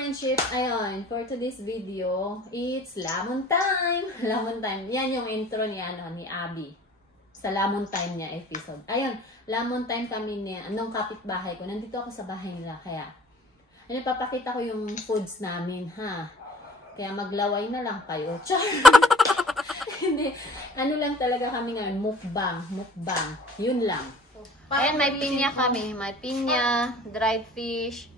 friendship, ayun, for today's video, it's Lamon Time! Lamon Time. Yan yung intro ni, ni Abby. Sa Lamon Time niya episode. Ayun, Lamon Time kami niya, nung kapitbahay ko. Nandito ako sa bahay nila, kaya, papakita ko yung foods namin, ha? Kaya maglaway na lang kayo. Char! Hindi, ano lang talaga kami ngayon, mukbang. Yun lang. Ayan, may pinya kami. May pinya, dried fish,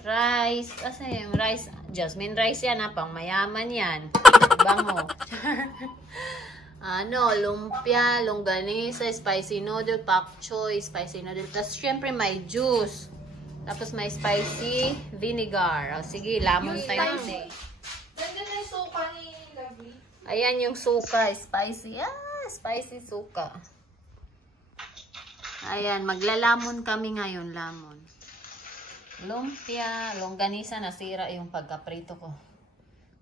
rice. Kasi yung rice, jasmine rice yan ha, pang mayaman yan. Bango. Lumpia, longganisa, spicy noodle, pak choy, spicy noodle. Tapos syempre may juice. Tapos may spicy vinegar. O sige, lamon tayo. Ganda na yung suka ni Lovely. Ayan yung suka, spicy. Spicy suka. Ayan, maglalamon kami ngayon, lamon. Lumpia, longganisa, nasira yung pagkaprito ko.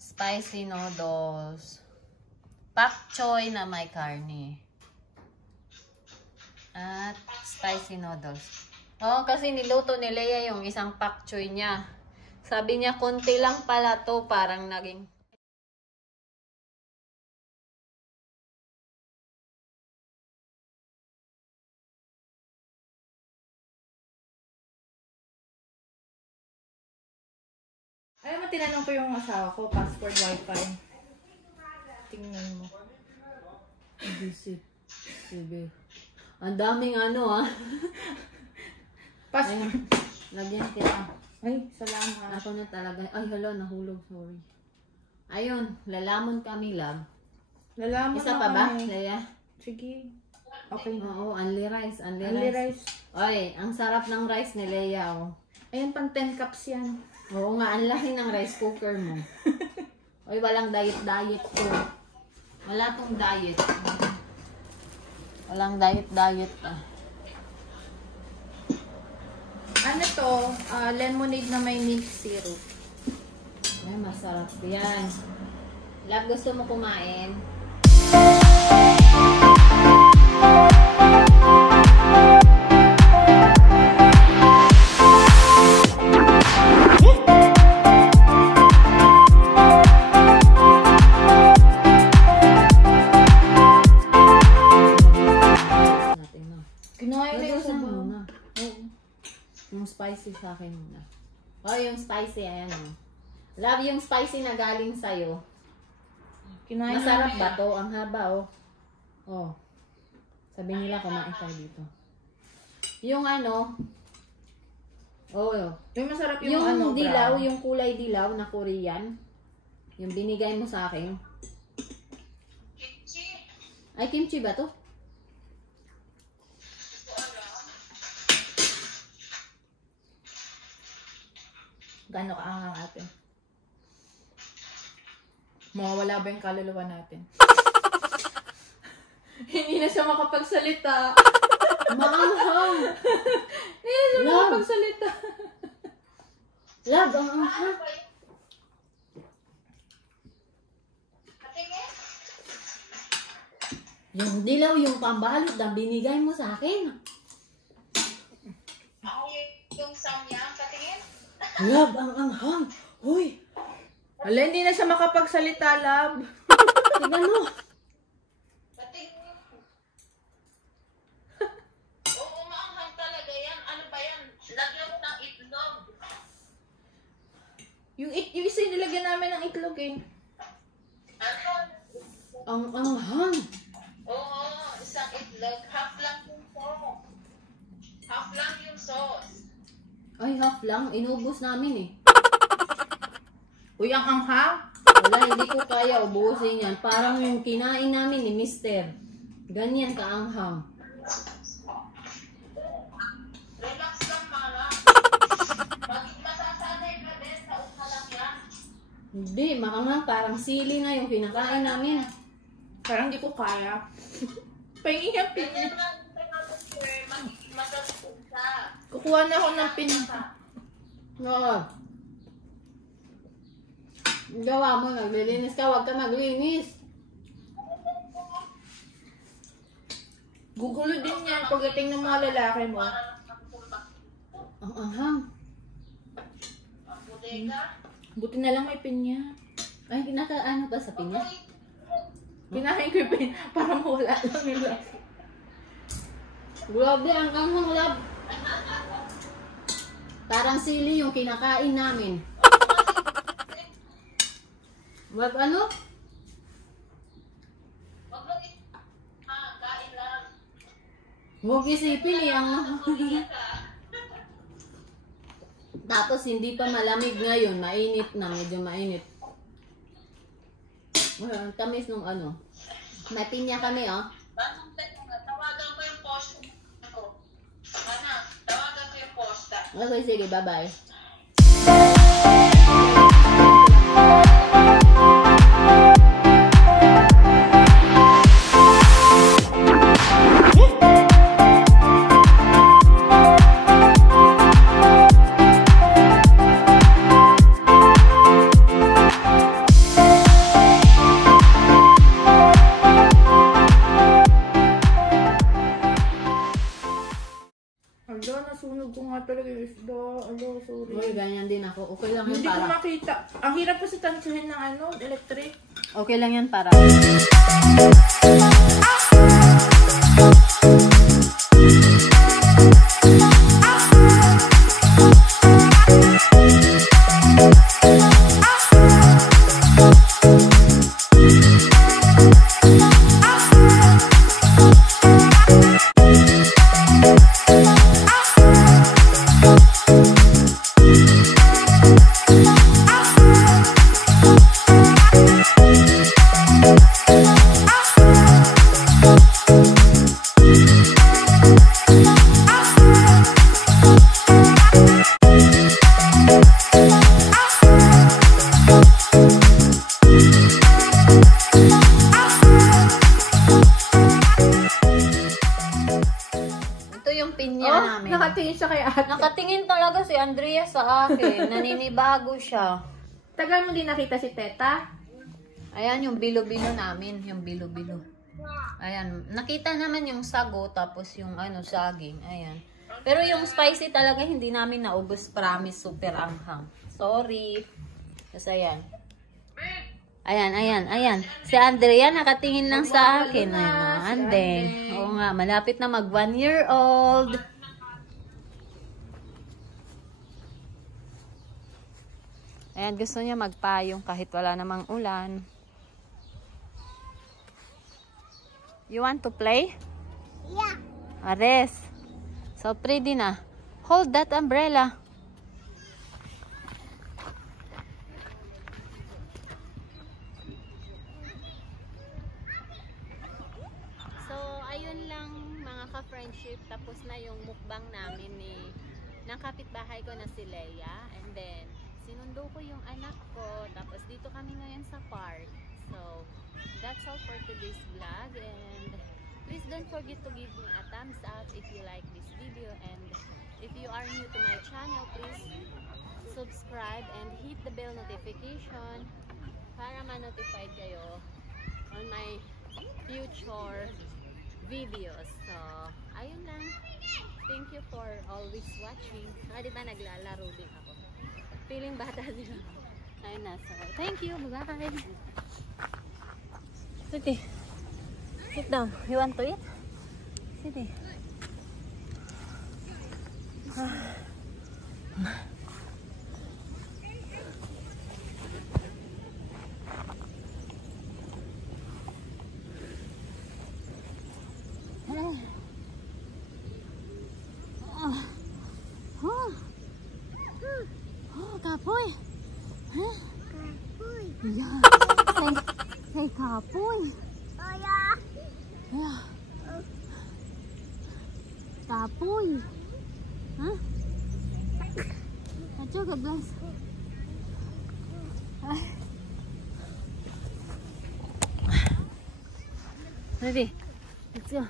Spicy noodles. Pak choy na may karne. At spicy noodles. Oh, kasi niluto ni Leia yung isang pak choy niya. Sabi niya, konti lang pala to, parang naging... Alam mo, tinanong ko yung asawa ko, passport wifi. Tingnan mo. Visit. Sige. Ang daming Passport. Lagyan kita. Ay, salamat. Ako na talaga. Ay, hala, nahulog. Sorry. Ayun, lalamon kami, love. Lalaman Isa pa ba, Leia? Sige. Okay na. Oo, only rice. Only rice. Oy, ang sarap ng rice ni Leia, oh. Ayun, pang 10 cups yan. Oo nga, ang laki ng rice cooker mo. Oy, walang diet to. Wala tong diet. Walang diet. Ano to? Lemonade na may milk syrup. Ay, masarap yan. Love, gusto mo kumain? Yung spicy sa akin muna. Oh, yung spicy, ayan o. Love, yung spicy na galing sa'yo. Masarap ba to? Ang haba, oh. Oh. Sabi nila, kumain tayo dito. Yung Yung masarap yung dilaw, brown. Yung kulay dilaw na Korean. Yung binigay mo sa akin. Kimchi. Ay, kimchi ba to? Gano'n kaangang atin? Mawawala ba yung kaluluwa natin? Hindi na siya makapagsalita. Maanghang! Hindi na siya makapagsalita. Love, ang anghang. Yung dilaw, yung pambalot na binigay mo sa akin. Yung samyang, patingin? Love, ang anghang. Hoy! Wala, hindi na siya makapagsalita, love. Tingnan mo. Patingin. Oo, maanghang talaga yan. Ano ba yan? Lagyan mo ng itlog. Yung isa yung nilagyan namin ng itlog eh. Ano? Ang anghang. Oo, isang itlog. Half lang yung sauce. Half lang yung sauce. Ay, half lang. Inubos namin eh. Uy, ang anghang. Wala, hindi ko kaya ubusin yan. Parang yung kinain namin ni Mister. Ganyan kaanghang. Relax lang, Mara. Pag masasanay ka din, taon ka lang yan. Hindi, maanghang. Parang sili na yung kinakain namin. Parang hindi ko kaya. Pahingin yung pin. Ganyan lang, magiging madalipin ka. Kukuha na ako ng pin. Oo. Gawa mo, naglilinis ka. Huwag ka maglinis. Gugulo din yan pagdating ng mga lalaki mo. Ang anghang. Buti Teka. Buti na lang may pinya. Ay, ano ba sa pinya? Kinain ko yung pinya para mawala lang nila. Grabe, ang anghang lab. Parang sili yung kinakain namin. Wag ano? Wag mo kain lang. Huwag isipin eh. Kuliya ka. Tapos hindi pa malamig ngayon. Mainit na. Medyo mainit. Well, tamis nung ano. May pinya kami oh. Tawagan ko yung post ko. Ana, tawagan ko yung posta. Okay, sige. Bye-bye. Alo, nasunog ko nga talaga yung isda. Alo, sorry. Uy, ganyan din ako. Okay lang yun Hindi ko para. makita. Ang hirap kasi tansyahin ng ano, electric. Okay lang yan para. Yung pinya namin. Nakatingin siya kay ate. Nakatingin talaga si Andrea sa akin. Naninibago siya. Tagal mo din nakita si Teta? Ayan yung bilo-bilo namin. Yung bilo-bilo. Ayan. Nakita naman yung sago tapos yung ano saging. Ayan. Pero yung spicy talaga hindi namin naubos. Promise. Super anghang. Sorry. Kasi ayan. Ayan. Si Andrea nakatingin lang sa akin. Ayan o, ande. Oo nga, malapit na mag 1 year old. Ayan, gusto niya magpayong kahit wala namang ulan. You want to play? Yeah. Ares. So, pretty na. Hold that umbrella. Ka-friendship, tapos na yung mukbang namin ng kapitbahay ko na si Leia, and then sinundo ko yung anak ko, tapos dito kami ngayon sa park. So that's all for today's vlog, and please don't forget to give me a thumbs up if you like this video, and if you are new to my channel, please subscribe and hit the bell notification para ma-notified kayo on my future videos. So, ayun lang. Thank you for always watching. Diba naglalaro din ako. Feeling bata din ako. Ayun na. So, thank you. Bye-bye. Sige. Sit down. You want to eat? Sige. Kapoy. Huh? Kapoy. Yeah. Say kapoy. Oh, yeah. Yeah. Kapoy. Huh? Acho, God bless. Ready? Let's go.